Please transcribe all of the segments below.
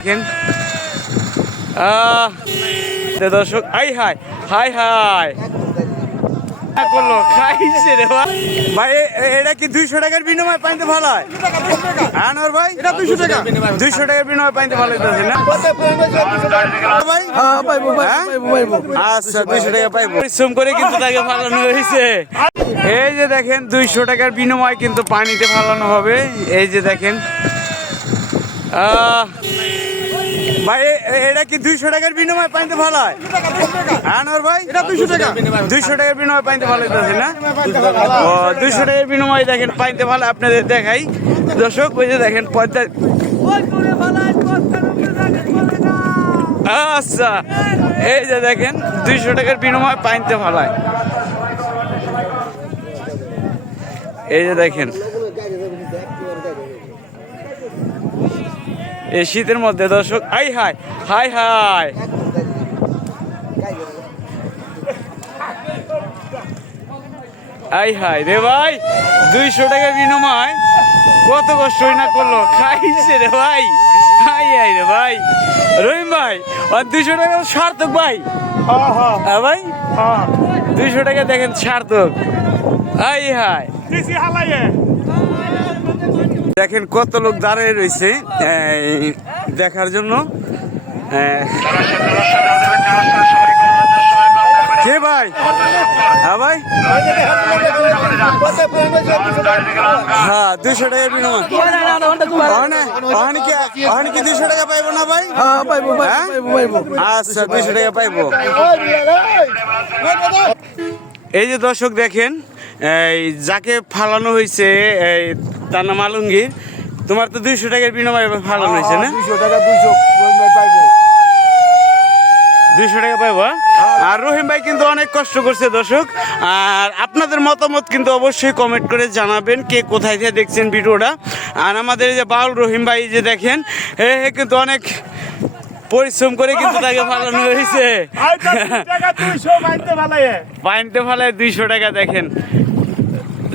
দেখেন দর্শক high high high high করলো খাইছে রে ভাই। এটা কি 200 টাকার বিনিময়ে পাইতে ভালো হয়? হ্যাঁ নর ভাই, এটা 200 টাকা 200 টাকার বিনিময়ে পাইতে ভালো হইতেছে না ভাই? আচ্ছা 200 টাকা পাইবো। পরিশ্রম করে কিন্তু তাকে ফালানো হয়েছে। এই যে দেখেন 200 টাকার বিনিময়ে কিন্তু পানিতে ফালানো হবে। এই যে দেখেন ভাই, এটা কি 200 টাকার বিনিময়ে পাইতে ভালো হয়? হ্যাঁ নর ভাই, এটা 200 টাকা 200 টাকার বিনিময়ে পাইতে ভালো হইতেছে না? ও 200 টাকার বিনিময়ে দেখেন পাইতে ভালো। আপনাদের দেখাই দর্শক, ওই যে দেখেন আচ্ছা এই যে দেখেন 200 টাকার বিনিময়ে পাইতে ভালো হয়। এই যে দেখেন এই শীতের মধ্যে দর্শক high high high high high high রে ভাই, 200 টাকার বিনিময় কত কষ্ট না করলো, খাইছে রে ভাই। হাই হাই রে ভাই, রহিম ভাই 200 টাকা সার্থক ভাই। হ্যাঁ ভাই 200 টাকা দেখেন সার্থক। হাই হাই দেখেন কত লোক দাঁড়িয়ে রয়েছে দেখার জন্য। কে ভাই? হ্যাঁ ভাই, হ্যাঁ 200 টাকার বিনিময় কি 200 টাকা পাইবো না ভাই? আচ্ছা 200 টাকা পাইবো। এই যে দর্শক দেখেন এই যাকে ফালানো হয়েছে তার নাম আলমগীর। তোমার তো 200 টাকার বিনিময়ে ফালানো হয়েছে না? 200 টাকা 200 টাকা পাইবো। আর রহিম ভাই কিন্তু অনেক কষ্ট করছে দর্শক। আর আপনাদের মতামত কিন্তু অবশ্যই কমেন্ট করে জানাবেন কে কোথায় থেকে দেখছেন ভিডিওটা। আর আমাদের এই যে বাউল রহিম ভাই যে দেখেন কিন্তু অনেক পরিশ্রম করে কিন্তু তাকে ফালানো হয়েছে। পাইনতে ফালায় 200 টাকা দেখেন।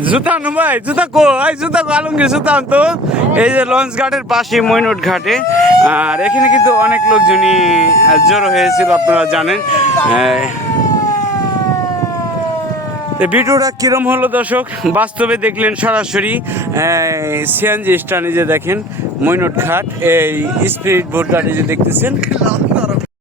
জুতা আনো ভাই, জুতা কো জুতা আলমগীর জুতা আনতো। এই যে লঞ্চ ঘাটের পাশে মইনট ঘাটে। আর এখানে কিন্তু অনেক লোকজনই জড়ো হয়েছিল, আপনারা জানেন। ভিডিওটা কিরম হলো দর্শক বাস্তবে দেখলেন সরাসরি সিএনজি স্ট্যান্ডে যে দেখেন মইনট ঘাট, এই স্পিরিট বোট ঘাটে যে দেখতেছেন।